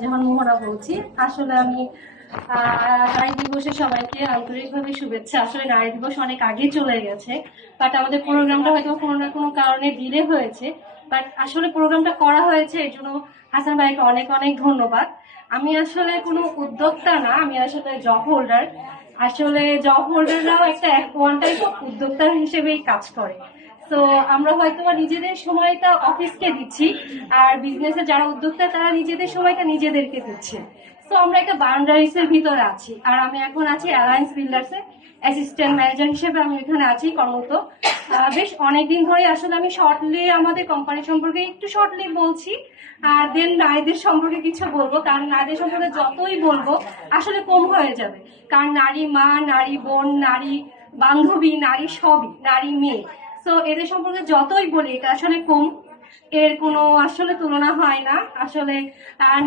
জাহান মোহনা বলছি। আসলে আমি নারী দিবসে সবাইকে আন্তরিকভাবে শুভেচ্ছা। আসলে নারী দিবস অনেক আগে চলে গেছে, বাট আমাদের প্রোগ্রামটা হয়তো কোনো না কোনো কারণে ডিলে হয়েছে, বাট আসলে প্রোগ্রামটা করা হয়েছে, এর জন্য হাসান ভাইকে অনেক অনেক ধন্যবাদ। আমি আসলে কোনো উদ্যোক্তা না, আমি আসলে জব হোল্ডার। আসলে জব হোল্ডাররাও একটা ওয়ান টাইপ অফ উদ্যোক্তা হিসেবেই কাজ করে। তো আমরা হয়তো নিজেদের সময়টা অফিসকে দিচ্ছি, আর বিজনেসে যারা উদ্যোক্তা তারা নিজেদের সময়টা নিজেদেরকে দিচ্ছে। তো আমরা একটা বাউন্ডারিজের ভিতরে আছি। আর আমি এখন আছি অ্যালায়েন্স বিল্ডার্সে অ্যাসিস্ট্যান্ট ম্যানেজার হিসেবে আমি এখানে আছি কর্মরত। বেশ অনেকদিন ধরে আসলে আমি শর্টলি আমাদের কোম্পানি সম্পর্কে একটু শর্টলি বলছি, আর দেন নারীদের সম্পর্কে কিছু বলবো, কারণ নারীদের সম্পর্কে যতই বলবো আসলে কম হয়ে যাবে। কারণ নারী মা, নারী বোন, নারী বান্ধবী, নারী সবই, নারী মেয়ে। তো এদের সম্পর্কে যতই বলি এটা আসলে কম, এর কোনো আসলে তুলনা হয় না। আসলে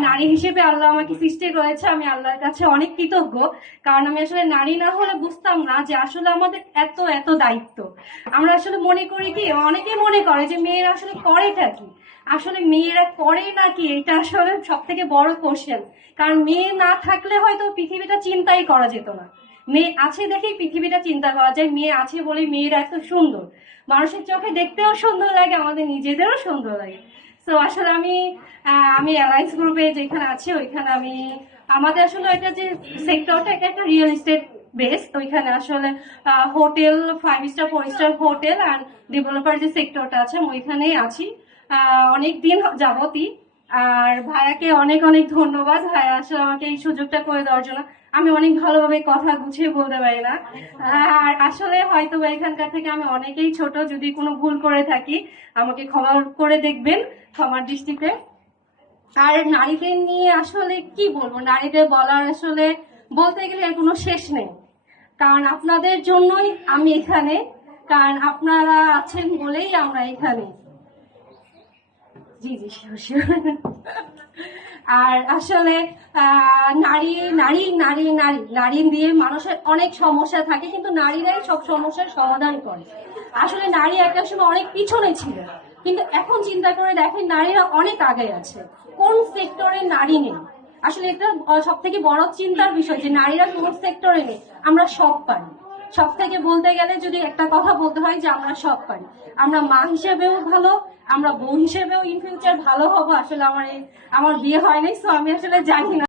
নারী হিসেবে আল্লাহ আমাকে সৃষ্টি করেছে, আমি আল্লাহর কাছে অনেক কৃতজ্ঞ। কারণ আমি আসলে নারী না হলে বুঝতাম না যে আসলে আমাদের এত এত দায়িত্ব। আমরা আসলে মনে করি কি, অনেকেই মনে করে যে মেয়েরা আসলে করেটা কি, আসলে মেয়েরা করে নাকি এটা আসলে সব থেকে বড় কোশ্চেন। কারণ মেয়ে না থাকলে হয়তো পৃথিবীটা চিন্তাই করা যেত না। মেয়ে আছে দেখেই পৃথিবীটা চিন্তা করা যায়, মেয়ে আছে বলেই মেয়েরা এত সুন্দর, মানুষের চোখে দেখতেও সুন্দর লাগে, আমাদের নিজেদেরও সুন্দর লাগে। তো আসলে আমি আমি অ্যালায়েন্স গ্রুপে যেখানে আছি ওইখানে আমি আমাদের আসলে এটা যে সেক্টরটা, এটা একটা রিয়েল এস্টেট বেস। ওইখানে আসলে হোটেল, 5 স্টার 4 স্টার হোটেল আর ডেভেলপার যে সেক্টরটা আছে আমি ওইখানেই আছি অনেক দিন যাবতই। আর ভাইয়াকে অনেক অনেক ধন্যবাদ, ভাইয়া আসলে আমাকে এই সুযোগটা করে দেওয়ার জন্য। আমি অনেক ভালোভাবে কথা গুছিয়ে বলতে পারি না, আর আসলে হয়তো এখানকার থেকে আমি অনেকেই ছোট, যদি কোনো ভুল করে থাকি আমাকে ক্ষমা করে দেখবেন, ক্ষমার দৃষ্টিতে। আর নারীদের নিয়ে আসলে কি বলবো, নারীদের বলার আসলে বলতে গেলে এর কোনো শেষ নেই। কারণ আপনাদের জন্যই আমি এখানে, কারণ আপনারা আছেন বলেই আমরা এখানে। জি জি শিওর। আর আসলে নারী নারী নারী নারী নারী দিয়ে মানুষের অনেক সমস্যা থাকে, কিন্তু নারীরাই সব সমস্যার সমাধান করে। আসলে নারী একটা সময় অনেক পিছনে ছিল, কিন্তু এখন চিন্তা করে দেখেন নারীরা অনেক আগে আছে। কোন সেক্টরে নারী নেই? আসলে এটা সব থেকে বড় চিন্তার বিষয় যে নারীরা কোন সেক্টরে নেই। আমরা সব পারি। সব থেকে বলতে গেলে যদি একটা কথা বলতে হয় যে আমরা সব পারি। আমরা মা হিসেবেও ভালো, আমরা বউ হিসেবেও ইন ফিউচার ভালো হবো। আসলে আমার বিয়ে হয় নাই, তো আমি আসলে জানি না।